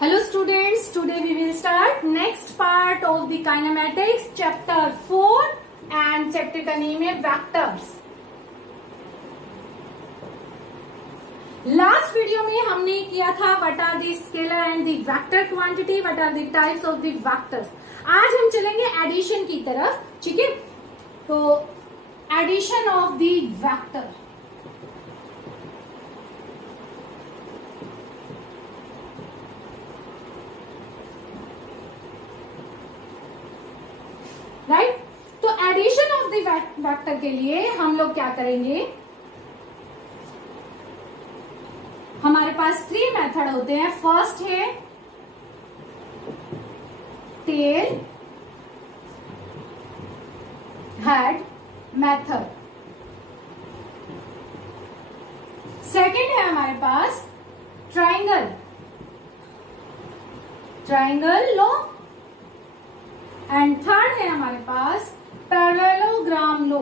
Hello students, today we will start next part of the kinematics chapter 4 and chapter का name है vectors। Last video में हमने किया था what are the scalar and the vector quantity, what are the types of the vectors। आज हम चलेंगे addition की तरफ, ठीक है। तो addition of the vector, right. तो एडिशन ऑफ द वेक्टर के लिए हम लोग क्या करेंगे, हमारे पास 3 मेथड होते हैं। फर्स्ट है टेल हेड मेथड, सेकेंड है हमारे पास ट्राइंगल लो, एंड थर्ड है हमारे पास पैरेललोग्राम लो।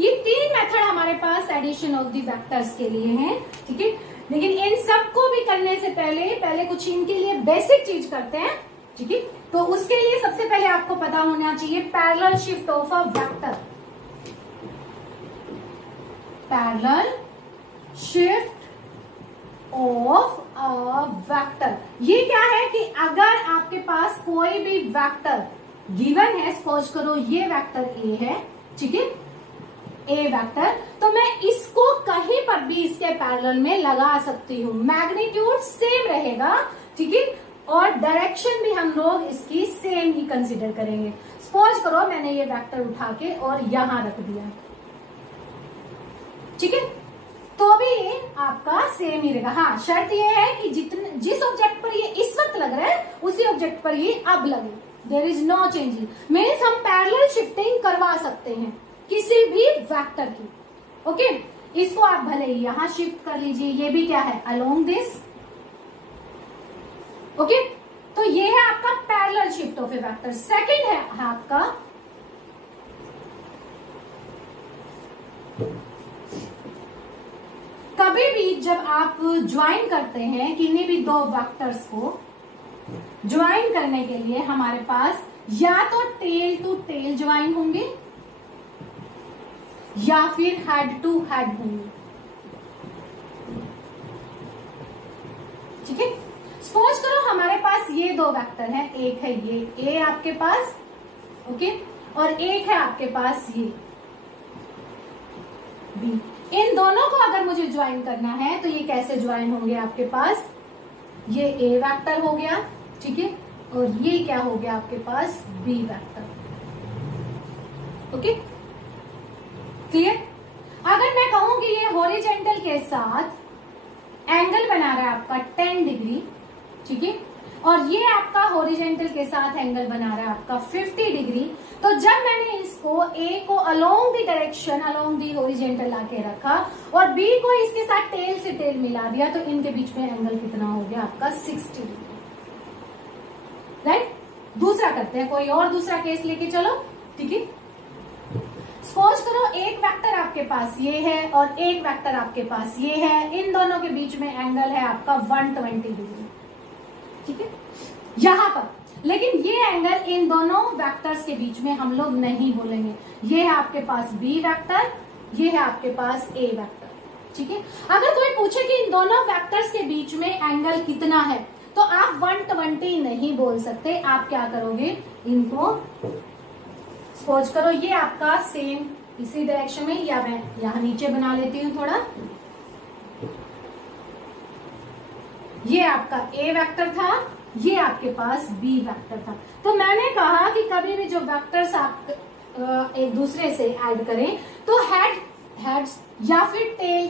ये 3 मेथड हमारे पास एडिशन ऑफ द वेक्टर्स के लिए हैं, ठीक है। लेकिन इन सबको भी करने से पहले कुछ इनके लिए बेसिक चीज करते हैं, ठीक है। तो उसके लिए सबसे पहले आपको पता होना चाहिए parallel shift of a vector. Parallel shift of a vector, ये क्या है कि अगर आपके पास कोई भी वेक्टर गिवन है, सपोज करो ये वेक्टर ए है, ठीक है, ए वेक्टर, तो मैं इसको कहीं पर भी इसके पैरेलल में लगा सकती हूँ। मैग्नीट्यूड सेम रहेगा, ठीक है, और डायरेक्शन भी हम लोग इसकी सेम ही कंसीडर करेंगे। सपोज करो मैंने ये वेक्टर उठा के और यहां रख दिया, ठीक है, तो भी ये आपका सेम ही रहेगा। हाँ, शर्त ये है कि जिस ऑब्जेक्ट पर ये इस वक्त लग रहा है उसी ऑब्जेक्ट पर ये अब लगे। There is no changing, means हम पैरेलल शिफ्टिंग करवा सकते हैं किसी भी वेक्टर की। ओके, इसको आप भले ही यहां शिफ्ट कर लीजिए, ये भी क्या है, अलोंग दिस। ओके, तो ये है आपका parallel shift of A vector. Second है आपका कभी भी जब आप ज्वाइन करते हैं किन्हीं भी 2 वेक्टर्स को, ज्वाइन करने के लिए हमारे पास या तो टेल टू टेल ज्वाइन होंगे या फिर हेड टू हेड होंगे, ठीक है। सपोज करो हमारे पास ये 2 वेक्टर हैं, एक है ये ए आपके पास, ओके, और एक है आपके पास ये बी। इन दोनों को अगर मुझे ज्वाइन करना है तो ये कैसे ज्वाइन होंगे, आपके पास ये ए वेक्टर हो गया, ठीक है, और ये क्या हो गया आपके पास बी वेक्टर। Okay, clear. अगर मैं कहूं कि ये हॉरिजॉन्टल के साथ एंगल बना रहा है आपका 10 डिग्री, ठीक है, और ये आपका हॉरिजॉन्टल के साथ एंगल बना रहा है आपका 50 डिग्री, तो जब मैंने इसको ए को along the direction along the horizontal लाके रखा और बी को इसके साथ टेल से टेल मिला दिया, तो इनके बीच में एंगल कितना हो गया आपका 60 डिग्री, राइट। दूसरा करते हैं, कोई और दूसरा केस लेके चलो, ठीक है। सपोज करो एक वेक्टर आपके पास ये है और एक वेक्टर आपके पास ये है, इन दोनों के बीच में एंगल है आपका 120 डिग्री, ठीक है, यहां पर। लेकिन ये एंगल इन दोनों वेक्टर्स के बीच में हम लोग नहीं बोलेंगे। ये है आपके पास बी वेक्टर, ये है आपके पास ए वेक्टर, ठीक है। अगर कोई पूछे कि इन दोनों वेक्टर्स के बीच में एंगल कितना है, तो आप 120 नहीं बोल सकते। आप क्या करोगे, इनको सपोज करो ये आपका सेम इसी डायरेक्शन में, या मैं यहां नीचे बना लेती हूं थोड़ा, ये आपका ए वेक्टर था, ये आपके पास बी वेक्टर था। तो मैंने कहा कि कभी भी जो वेक्टर्स आप एक दूसरे से ऐड करें तो हेड्स या फिर टेल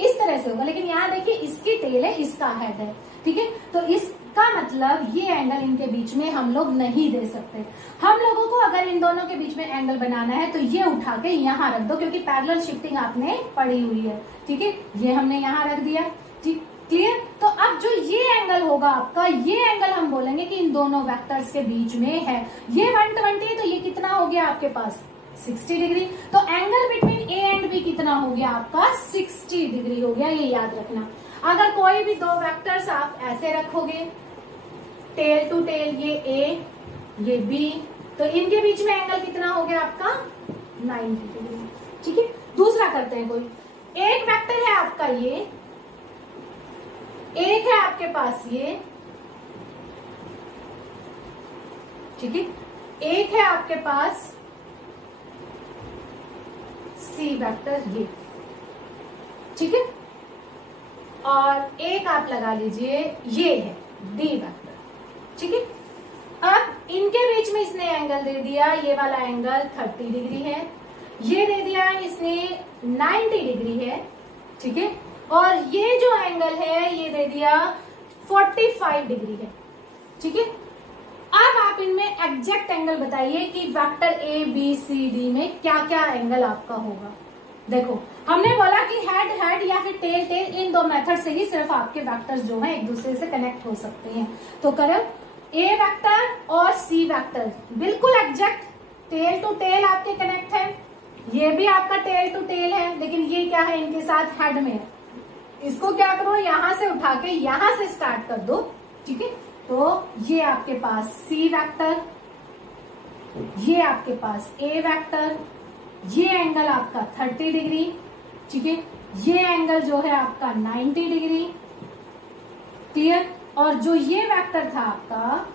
इस तरह से होगा। लेकिन यहाँ देखिए इसकी टेल है, इसका हेड है, ठीक है, तो इसका मतलब ये एंगल इनके बीच में हम लोग नहीं दे सकते। हम लोगों को अगर इन दोनों के बीच में एंगल बनाना है तो ये उठा के यहाँ रख दो, क्योंकि पैरेलल शिफ्टिंग आपने पढ़ी हुई है, ठीक है, ये हमने यहाँ रख दिया, ठीक, क्लियर। तो अब जो ये एंगल होगा आपका, ये एंगल हम बोलेंगे कि इन दोनों वेक्टर्स के बीच में है। ये 120 है तो ये कितना हो गया आपके पास 60 डिग्री। तो angle between A and B कितना हो गया आपका 60 डिग्री हो गया, ये याद रखना। अगर कोई भी दो वेक्टर्स आप ऐसे रखोगे टेल टू टेल, ये ए ये बी, तो इनके बीच में एंगल कितना हो गया आपका 90 डिग्री। ठीक है, दूसरा करते हैं। कोई एक वेक्टर है आपका ये, एक है आपके पास ये, ठीक है, एक है आपके पास सी वेक्टर ये, ठीक है, और एक आप लगा लीजिए ये है डी वेक्टर। ठीक है, अब इनके बीच में इसने एंगल दे दिया, ये वाला एंगल 30 डिग्री है, ये दे दिया इसने 90 डिग्री है। ठीक है, और ये जो एंगल है ये दे दिया 45 डिग्री है। ठीक है, अब आप इनमें एग्जैक्ट एंगल बताइए कि vector A B C D में क्या क्या एंगल आपका होगा। देखो हमने बोला कि हेड हेड या फिर टेल टेल, इन दो मेथड से ही सिर्फ आपके वेक्टर्स जो हैं एक दूसरे से कनेक्ट हो सकते हैं। तो करो ए वेक्टर और सी वेक्टर बिल्कुल एग्जैक्ट टेल टू टेल आपके कनेक्ट है, ये भी आपका टेल टू टेल है, लेकिन ये क्या है इनके साथ हेड में है। इसको क्या करो यहां से उठा के यहां से स्टार्ट कर दो। ठीक है, तो ये आपके पास सी वेक्टर, ये आपके पास ए वेक्टर, ये एंगल आपका 30 डिग्री। ठीक है, ये एंगल जो है आपका 90 डिग्री। क्लियर, और जो ये वेक्टर था आपका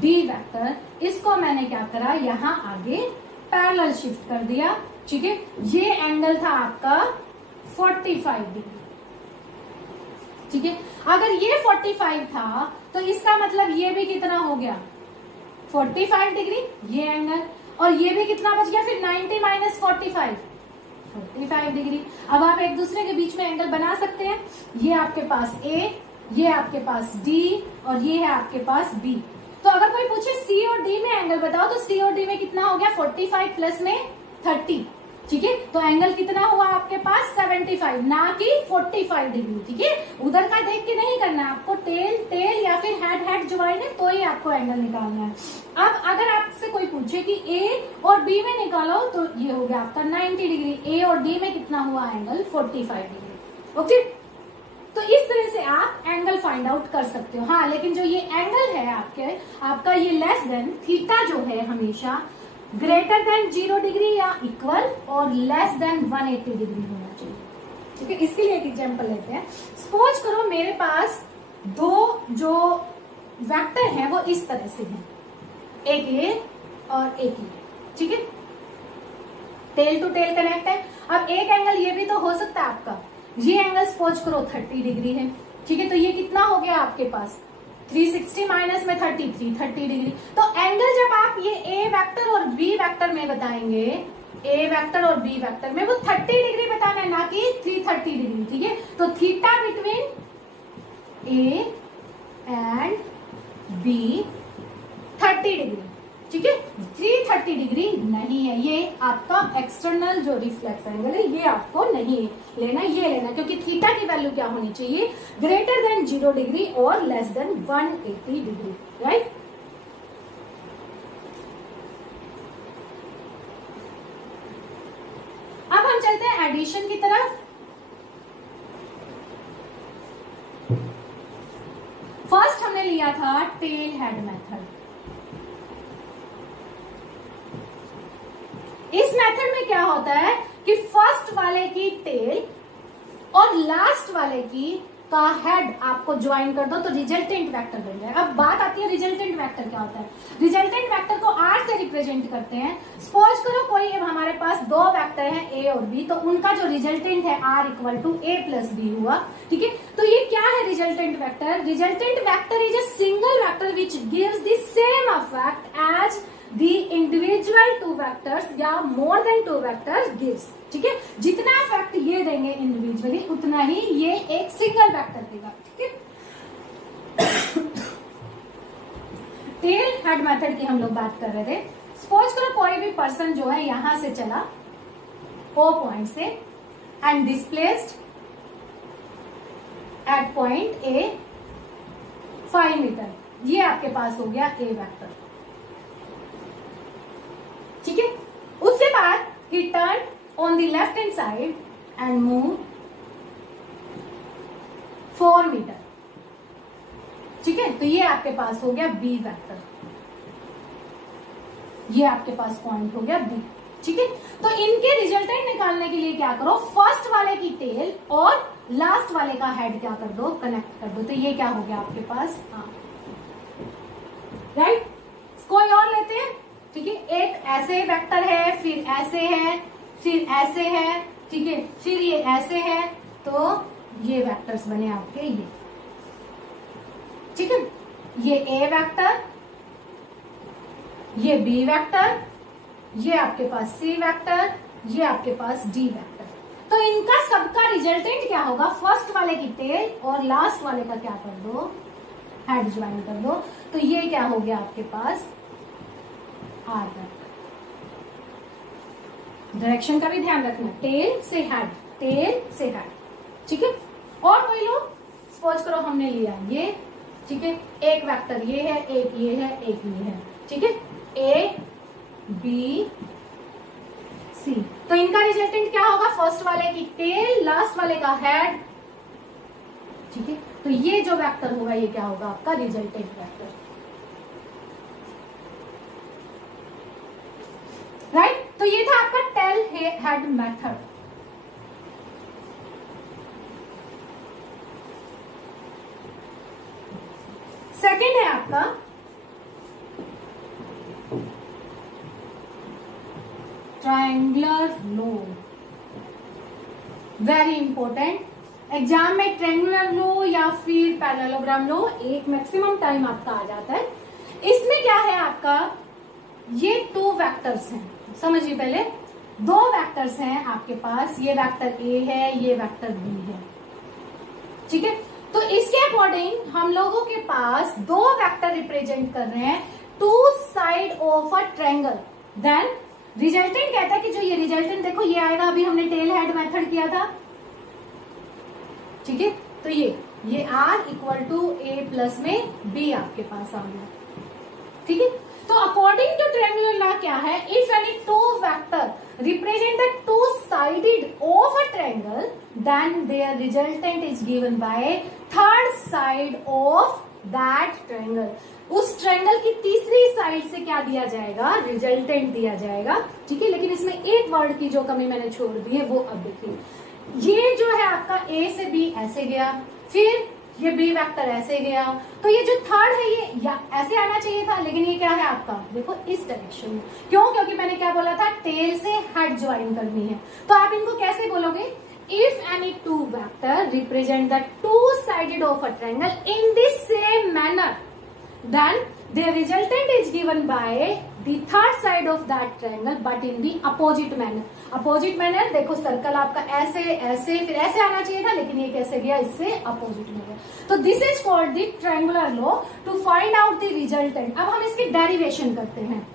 डी वेक्टर, इसको मैंने क्या करा यहां आगे पैरेलल शिफ्ट कर दिया। ठीक है, ये एंगल था आपका 45 डिग्री। ठीक है, अगर ये 45 था तो इसका मतलब ये भी कितना हो गया 45 डिग्री ये एंगल, और ये भी कितना बच गया फिर 90 माइनस 45 डिग्री। अब आप एक दूसरे के बीच में एंगल बना सकते हैं। ये आपके पास ए, ये आपके पास डी, और ये है आपके पास बी। तो अगर कोई पूछे सी और डी में एंगल बताओ, तो सी और डी में कितना हो गया 45 प्लस में 30। ठीक है, तो एंगल कितना हुआ आपके पास 75, ना कि 45 डिग्री। ठीक है, उधर का देख के नहीं करना है आपको, टेल टेल या फिर हेड हेड ज्वाइन है तो ही आपको एंगल निकालना है। अब अगर आपसे कोई पूछे कि ए और बी में निकालो, तो ये हो गया आपका 90 डिग्री, ए और डी में कितना हुआ एंगल 45 डिग्री। ओके, तो इस तरह से आप एंगल फाइंड आउट कर सकते हो। हाँ, लेकिन जो ये एंगल है आपका ये लेस देन थीटा जो है हमेशा ग्रेटर देन 0 डिग्री या इक्वल और लेस देन 180 डिग्री होना चाहिए। ठीक है, इसके लिए एक एग्जांपल लेते हैं। सपोज करो मेरे पास दो जो वेक्टर हैं वो इस तरह से हैं, एक ये और एक ये। ठीक है, टेल टू टेल कनेक्ट है। अब एक एंगल ये भी तो हो सकता है आपका, ये एंगल सपोज करो 30 डिग्री है। ठीक है, तो ये कितना हो गया आपके पास 360 माइनस में 30 डिग्री। तो एंगल जब आप ये ए वेक्टर और बी वेक्टर में बताएंगे, ए वेक्टर और बी वेक्टर में वो 30 डिग्री बताना है, ना कि 330 डिग्री। ठीक है, तो theta between A and B 30 degree. ठीक है, 330 डिग्री नहीं है, ये आपका एक्सटर्नल जो रिफ्लेक्स एंगल है ये आपको नहीं लेना, ये लेना, क्योंकि थीटा की वैल्यू क्या होनी चाहिए ग्रेटर देन 0 डिग्री और लेस देन 180 डिग्री। राइट, अब हम चलते हैं एडिशन की तरफ। फर्स्ट हमने लिया था टेल हेड मेथड। इस मेथड में क्या होता है कि फर्स्ट वाले की टेल और लास्ट वाले की का हेड आपको ज्वाइन कर दो तो रिजल्टेंट वेक्टर बन जाए। अब बात आती है रिजल्टेंट वेक्टर क्या होता है। रिजल्टेंट वेक्टर को आर से रिप्रेजेंट करते हैं। सपोज करो कोई हमारे पास दो वेक्टर हैं ए और बी, तो उनका जो रिजल्टेंट है R equal to A plus B हुआ। ठीक है, तो ये क्या है resultant vector. Resultant vector is a single vector which gives the same effect as the individual two vectors या more than two vectors gives। ठीक है, जितना इफेक्ट ये देंगे इंडिविजुअली उतना ही ये एक सिंगल वेक्टर देगा। ठीक है, टेल हेड मेथड की हम लोग बात कर रहे थे। सपोज करो कोई भी पर्सन जो है यहां से चला O पॉइंट से and displaced at point A 5 metre. ये आपके पास हो गया ए वेक्टर, ठीक है। उसके बाद ही turn on the left hand side and move 4 metre, ठीक है। तो ये आपके पास हो गया बी वेक्टर, ये आपके पास पॉइंट हो गया बी, ठीक है। तो इनके रिजल्टेंट निकालने के लिए क्या करो, फर्स्ट वाले की टेल और लास्ट वाले का हेड क्या कर दो, कनेक्ट कर दो। तो ये क्या हो गया आपके पास, राइट। कोई और लेते हैं, ठीक है। एक ऐसे वेक्टर है, फिर ऐसे है, फिर ऐसे है, ठीक है, फिर ये ऐसे है। तो ये वेक्टर्स बने आपके ये, ठीक है। ये ए वेक्टर, ये बी वेक्टर, ये आपके पास सी वेक्टर, ये आपके पास डी वेक्टर। तो इनका सबका रिजल्टेंट क्या होगा, फर्स्ट वाले की टेल और लास्ट वाले का क्या कर दो, हेड ज्वाइन कर दो। तो ये क्या हो गया आपके पास आर वेक्टर। डायरेक्शन का भी ध्यान रखना, टेल से हेड, टेल से हेड, ठीक है। और कोई लोग सपोज करो हमने लिया ये, ठीक है, एक वेक्टर ये है, एक ये है, एक ये है, ठीक है, ए बी सी। तो इनका रिजल्टेंट क्या होगा, फर्स्ट वाले की टेल, लास्ट वाले का हेड, ठीक है। तो ये जो वेक्टर होगा ये क्या होगा आपका रिजल्टेंट वेक्टर, राइट। तो ये था आपका टेल हेड मेथड। सेकेंड है आपका ट्रायंगुलर लो, वेरी इंपॉर्टेंट। एग्जाम में ट्रायंगुलर लो या फिर पैरेललोग्राम लो एक मैक्सिमम टाइम आपका आ जाता है। इसमें क्या है आपका, ये 2 वेक्टर्स हैं, समझिए पहले 2 वेक्टर्स हैं आपके पास, ये वेक्टर ए है, ये वेक्टर बी है, ठीक है। तो इसके अकॉर्डिंग हम लोगों के पास 2 वेक्टर रिप्रेजेंट कर रहे हैं 2 side of a triangle. Then resultant कहता है कि जो ये रिजल्टेंट देखो ये आएगा, अभी हमने टेल हेड मेथड किया था, ठीक है। तो ये R equal to A plus में बी आपके पास आ गया, ठीक है। तो अकॉर्डिंग टू ट्रायंगुलर लॉ क्या है, if any 2 vector represent the 2 sided of a triangle then their resultant is given by third side of that triangle. उस ट्रायंगल की तीसरी साइड से क्या दिया जाएगा, रिजल्टेंट दिया जाएगा, ठीक है। लेकिन इसमें एक वर्ड की जो कमी मैंने छोड़ दी है वो अब देखिए, ये जो है आपका ए से बी ऐसे गया, फिर ये बी वेक्टर ऐसे गया, तो ये जो थर्ड है ये या ऐसे आना चाहिए था, लेकिन ये क्या है आपका देखो इस डायरेक्शन में। क्यों, क्योंकि मैंने क्या बोला था, टेल से हेड ज्वाइन करनी है। तो आप इनको कैसे बोलोगे, if any 2 vector represent the 2 sided of a triangle in this same manner then their resultant is given by the third side of that triangle but in the opposite manner। opposite manner देखो, circle आपका ऐसे ऐसे फिर ऐसे आना चाहिए था, लेकिन ये कैसे गया, इससे अपोजिट में गया। तो this is called the triangular law to find out the resultant. अब हम इसकी डेरिवेशन करते हैं।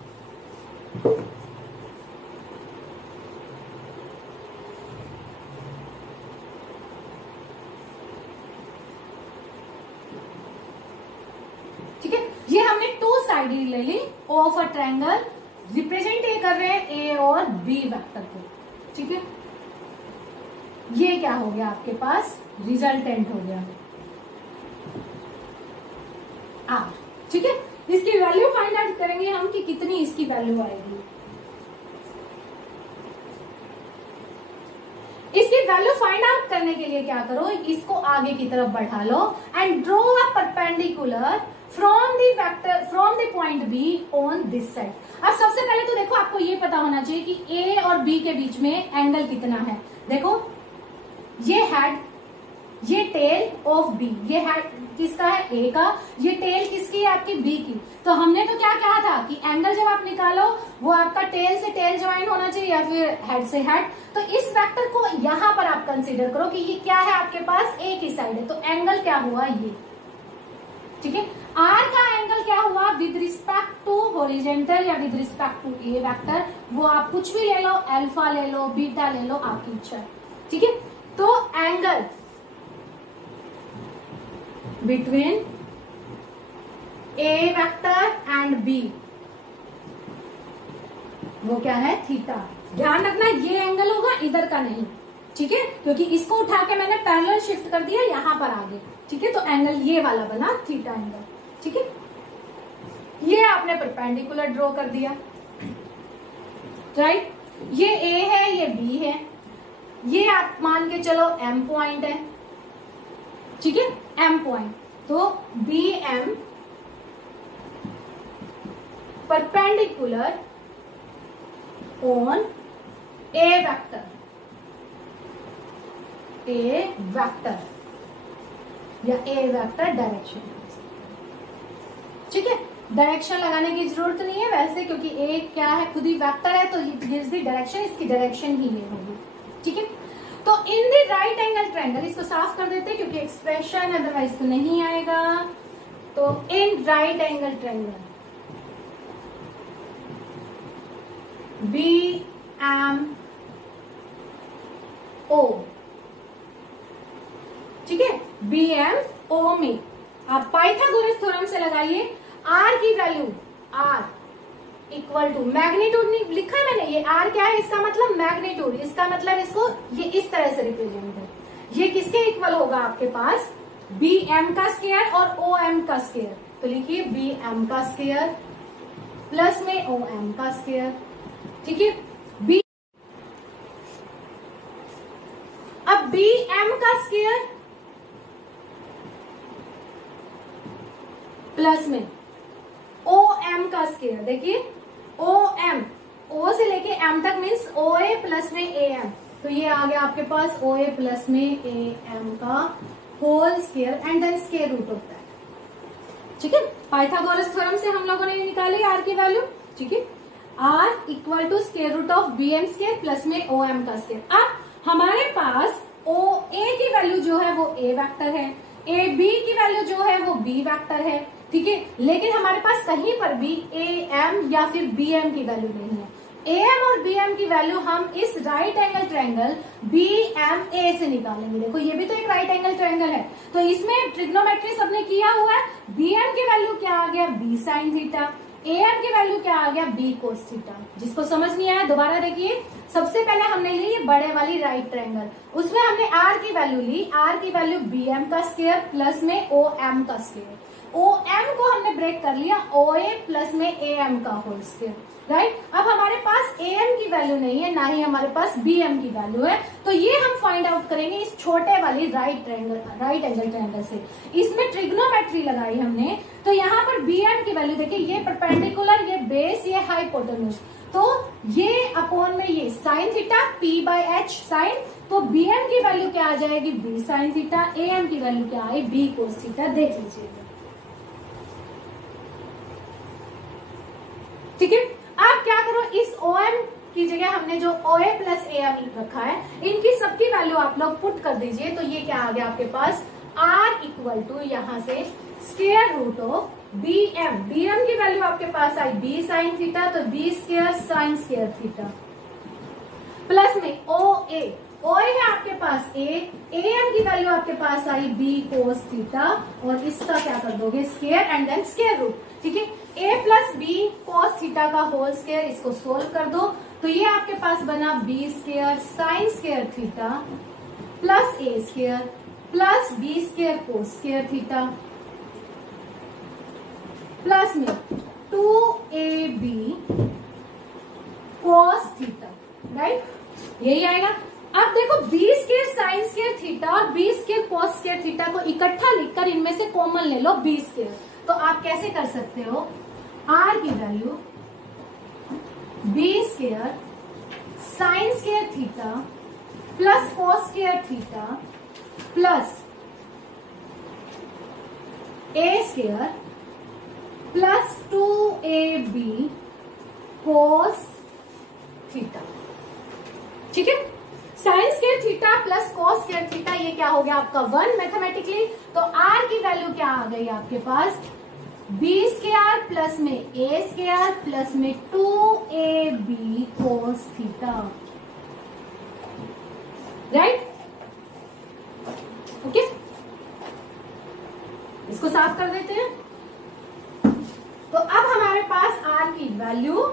ये हमने 2 साइडेड ले ली ऑफ अ ट्रायंगल, रिप्रेजेंट ये कर रहे हैं ए और बी वेक्टर को, ठीक है। ये क्या हो गया आपके पास, रिजल्टेंट हो गया आर, ठीक है। इसकी वैल्यू फाइंड आउट करेंगे हम कि कितनी इसकी वैल्यू आएगी। इसकी वैल्यू फाइंड आउट करने के लिए क्या करो, इसको आगे की तरफ बढ़ा लो and draw a perpendicular from the point B on this side. अब सबसे पहले तो देखो आपको ये पता होना चाहिए कि ए और बी के बीच में एंगल कितना है। देखो ये हेड, ये टेल ऑफ बी, ये हेड किसका है, ए का, ये टेल किसकी है, आपकी बी की। तो हमने तो क्या कहा था कि एंगल जब आप निकालो वो आपका टेल से टेल ज्वाइन होना चाहिए या फिर हेड से हेड। तो इस वेक्टर को यहां पर आप कंसीडर करो कि ये क्या है, आपके पास ए की साइड है, तो एंगल क्या हुआ ये, ठीक है। आर का एंगल क्या हुआ विद रिस्पेक्ट टू हॉरिजॉन्टल या with respect to A vector, वो आप कुछ भी ले लो, अल्फा ले लो, बीटा ले लो, आपकी इच्छा है, ठीक है। तो angle between A vector and B, वो क्या है, थीटा। ध्यान रखना ये एंगल होगा, इधर का नहीं, ठीक है, क्योंकि इसको उठा के मैंने पैरेलल शिफ्ट कर दिया यहां पर आगे, ठीक है, तो एंगल ये वाला बना थीटा एंगल, ठीक है। ये आपने परपेंडिकुलर ड्रॉ कर दिया, राइट। ये ए है, ये बी है, ये आप मान के चलो एम पॉइंट है, ठीक है, एम पॉइंट, तो B M perpendicular on A vector, A vector या ए वेक्टर डायरेक्शन, ठीक है। डायरेक्शन लगाने की जरूरत नहीं है वैसे, क्योंकि ए क्या है, खुद ही वेक्टर है, तो इट गिव्स द डायरेक्शन, इसकी डायरेक्शन ही ये होगी, ठीक है। तो in the right angle triangle, इसको साफ कर देते हैं क्योंकि एक्सप्रेशन अदरवाइज तो नहीं आएगा। तो in right angle triangle B M O, ठीक है, बी एम ओ में आप पाइथागोरस थ्योरम से लगाइए, आर की value, R equal to magnitude नहीं लिखा है मैंने, ये आर क्या है, इसका मतलब मैग्नीट्यूड, इसका मतलब इसको ये इस तरह से रिप्रेजेंट है, ये किसके इक्वल होगा आपके पास, बी एम का स्क्वायर और ओ एम का स्क्वायर, तो लिखिए बी एम का स्क्वायर प्लस में ओ एम का स्क्वायर, ठीक है। बी, अब बी एम का स्क्वायर प्लस में ओ एम का स्क्वायर, देखिए ओ एम, ओ से लेके एम तक मीन्स ओ ए प्लस में ए एम, तो ये आ गया आपके पास ओ ए प्लस में ए एम का whole square and then square root of that, ठीक है। पाइथागोरस थ्योरम से हम लोगों ने निकाली आर की वैल्यू, ठीक है, R equal to square root of B M square plus में ओ एम का स्क्वायर। अब हमारे पास ओ ए की वैल्यू जो है वो ए वेक्टर है, ए बी की वैल्यू जो है वो बी वेक्टर है, ठीक है, लेकिन हमारे पास कहीं पर भी ए एम या फिर बी एम की वैल्यू नहीं है। ए एम और बी एम की वैल्यू हम इस right angle triangle B M A से निकालेंगे। देखो ये भी तो एक राइट एंगल ट्रायंगल है, तो इसमें ट्रिग्नोमेट्री सबने किया हुआ है। बी एम की वैल्यू क्या आ गया, B sine theta, A M की वैल्यू क्या आ गया, बी कोस थीटा। जिसको समझ नहीं आया दोबारा देखिए, सबसे पहले हमने ली ये बड़े वाली राइट ट्रायंगल, उसमें हमने आर की वैल्यू ली, आर की वैल्यू बी एम का स्क्वायर प्लस में ओ एम का स्क्वायर, ओ एम को हमने ब्रेक कर लिया ओ ए प्लस में ए एम का होल स्क्वायर, राइट। अब हमारे पास ए एम की वैल्यू नहीं है, ना ही हमारे पास बी एम की वैल्यू है, तो ये हम फाइंड आउट करेंगे इस छोटे वाली राइट एंगल ट्रायंगल से। इसमें ट्रिग्नोमेट्री लगाई हमने, तो यहाँ पर बी एम की वैल्यू देखिए, ये परपेंडिकुलर, ये बेस, ये हाइपोटेन्यूज, तो ये अपॉन में ये sine theta P by H sine, तो बी एम की वैल्यू क्या आ जाएगी, B sine theta, A M की वैल्यू क्या आए, बी कोस थीटा। देख लीजिएगा, ठीक है। अब क्या करो, इस ओ एम की जगह हमने जो ओ ए प्लस ए एम रखा है, इनकी सबकी वैल्यू आप लोग पुट कर दीजिए, तो ये क्या आ गया आपके पास, आर इक्वल टू यहां से square root of B M, B M की वैल्यू आपके पास आई बी साइन थीटा, तो B square sine square theta plus में ओ ए, ओ ए है आपके पास ए एम की वैल्यू आपके पास आई बी कोस थीटा, और इसका क्या कर दोगे, square and then square root, ठीक है। A plus B cos theta का होल स्क्वायर, इसको सोल्व कर दो, तो ये आपके पास बना B square sine square theta plus A square plus B square cos square theta plus में 2ab कोस थीटा, राइट, यही आएगा। अब देखो B square sine square theta और B square cos square theta को इकट्ठा लिखकर इनमें से कॉमन ले लो बी स्क्वायर, तो आप कैसे कर सकते हो, आर की value B square sine square theta plus cos square theta plus A square plus 2ab cos theta, ठीक है। Sine square theta plus cos square theta, ये क्या हो गया आपका 1 मैथमेटिकली, तो आर की वैल्यू क्या आ गई आपके पास, बी स्क्वायर प्लस में ए स्क्वायर प्लस में 2ab cos theta, right, okay. इसको साफ कर देते हैं। तो अब हमारे पास आर की वैल्यू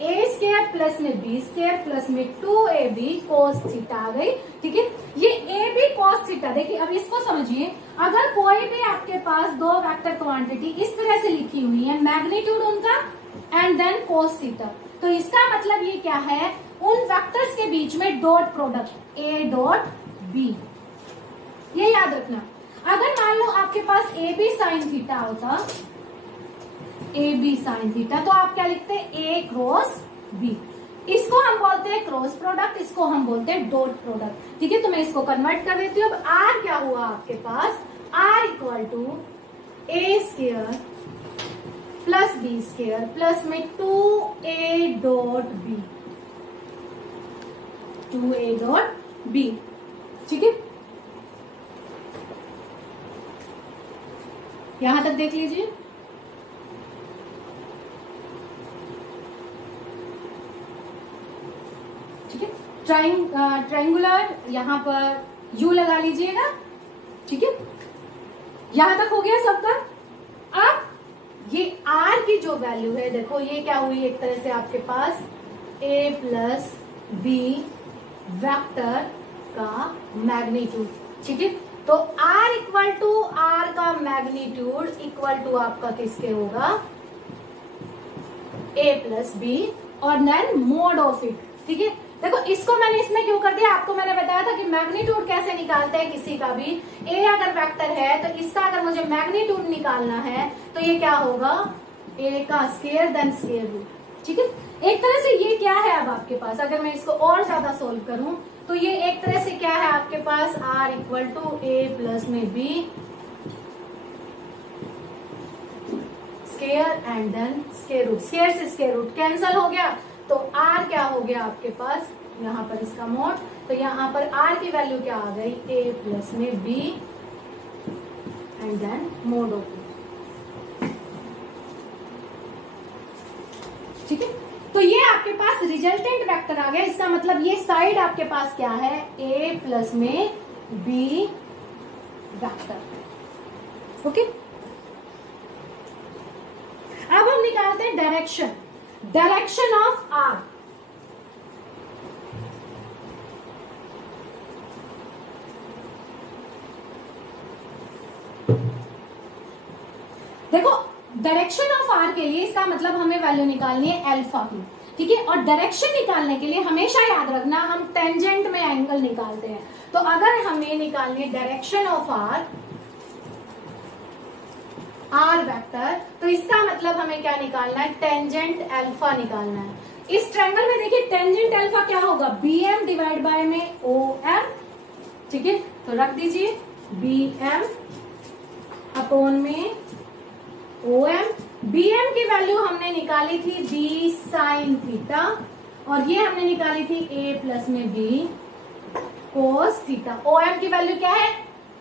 ए स्क्वायर प्लस में बी स्क्वायर प्लस में 2ab cos थीटा आ गई। ठीक है, ये ए बी cos थीटा, देखिए अब इसको समझिए, अगर कोई भी आपके पास दो वेक्टर क्वांटिटी इस तरह से लिखी हुई है, मैग्नीट्यूड उनका एंड देन cos थीटा, तो इसका मतलब ये क्या है, उन वेक्टर्स के बीच में dot product A dot B, ये याद रखना। अगर मान लो आपके पास ए बी साइन थीटा होता, ए बी साइन थीटा, तो आप क्या लिखते हैं, ए क्रॉस बी, इसको हम बोलते हैं क्रॉस प्रोडक्ट, इसको हम बोलते हैं डॉट प्रोडक्ट। ठीक है, तो मैं इसको कन्वर्ट कर देती हूँ। अब आर क्या हुआ आपके पास, R equal to A square plus B square plus में 2a dot B, 2a dot B. ठीक है, यहां तक देख लीजिए। ठीक है, ट्रायंगुलर यहां पर यू लगा लीजिएगा। ठीक है, यहां तक हो गया सबका। अब ये आर की जो वैल्यू है, देखो ये क्या हुई, एक तरह से आपके पास ए प्लस बी वेक्टर का मैग्नीट्यूड। ठीक है, तो आर इक्वल टू आर का मैग्नीट्यूड इक्वल टू आपका किसके होगा, ए प्लस बी और देन मोड ऑफ इट। ठीक है, देखो इसको मैंने इसमें क्यों कर दिया, आपको मैंने बताया था कि मैग्नीट्यूड कैसे निकालते हैं किसी का भी। ए अगर वेक्टर है तो इसका अगर मुझे मैग्नीट्यूड निकालना है तो ये क्या होगा, ए का स्क्वायर देन स्क्वायर रूट। ठीक है, एक तरह से ये क्या है अब आपके पास, अगर मैं इसको और ज्यादा सोल्व करूं तो ये एक तरह से क्या है आपके पास, R equal to A plus में B square and then square root, square से स्क्वायर रूट कैंसल हो गया, तो आर क्या हो गया आपके पास, यहाँ पर इसका मोड, तो यहाँ पर आर की वैल्यू क्या आ गई, ए प्लस में B and then mod of it. ठीक है, तो ये आपके पास रिजल्टेंट वेक्टर आ गया। इसका मतलब ये साइड आपके पास क्या है, ए प्लस में बी वेक्टर। ओके, अब हम निकालते हैं डायरेक्शन, डायरेक्शन ऑफ आर। देखो डायरेक्शन ऑफ आर के लिए इसका मतलब हमें वैल्यू निकालनी है अल्फा की। ठीक है, और डायरेक्शन निकालने के लिए हमेशा याद रखना हम टेंजेंट में एंगल निकालते हैं। तो अगर हमें निकालनी है डायरेक्शन ऑफ आर वेक्टर, तो इसका मतलब हमें क्या निकालना है, टेंजेंट अल्फा निकालना है। इस ट्रायंगल में देखिए टेंजेंट अल्फा क्या होगा, बी एम डिवाइड बाय में ओ एम। ठीक है, तो रख दीजिए बी एम अपॉन में ओ एम। बी एम की वैल्यू हमने निकाली थी बी साइन थीटा और ये हमने निकाली थी ए प्लस में B cos theta. O M की वैल्यू क्या है,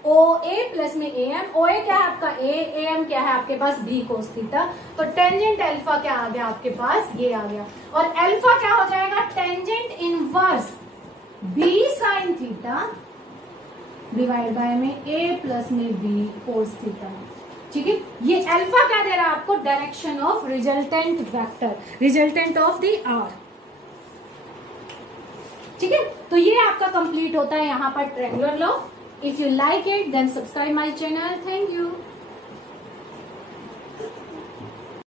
ओ ए प्लस में ए एम। ओ ए क्या है आपका ए एम क्या है आपके पास बी कोस थीटा। तो टेंजेंट अल्फा क्या आ गया आपके पास, ये आ गया। और अल्फा क्या हो जाएगा, tangent inverse B sine theta divide by में ए प्लस में बी कोस थीटा। ठीक है, ये अल्फा क्या दे रहा है आपको, direction of resultant vector, resultant of the R. ठीक है, तो ये आपका कंप्लीट होता है यहाँ पर triangular law. If you like it, then subscribe my channel. Thank you.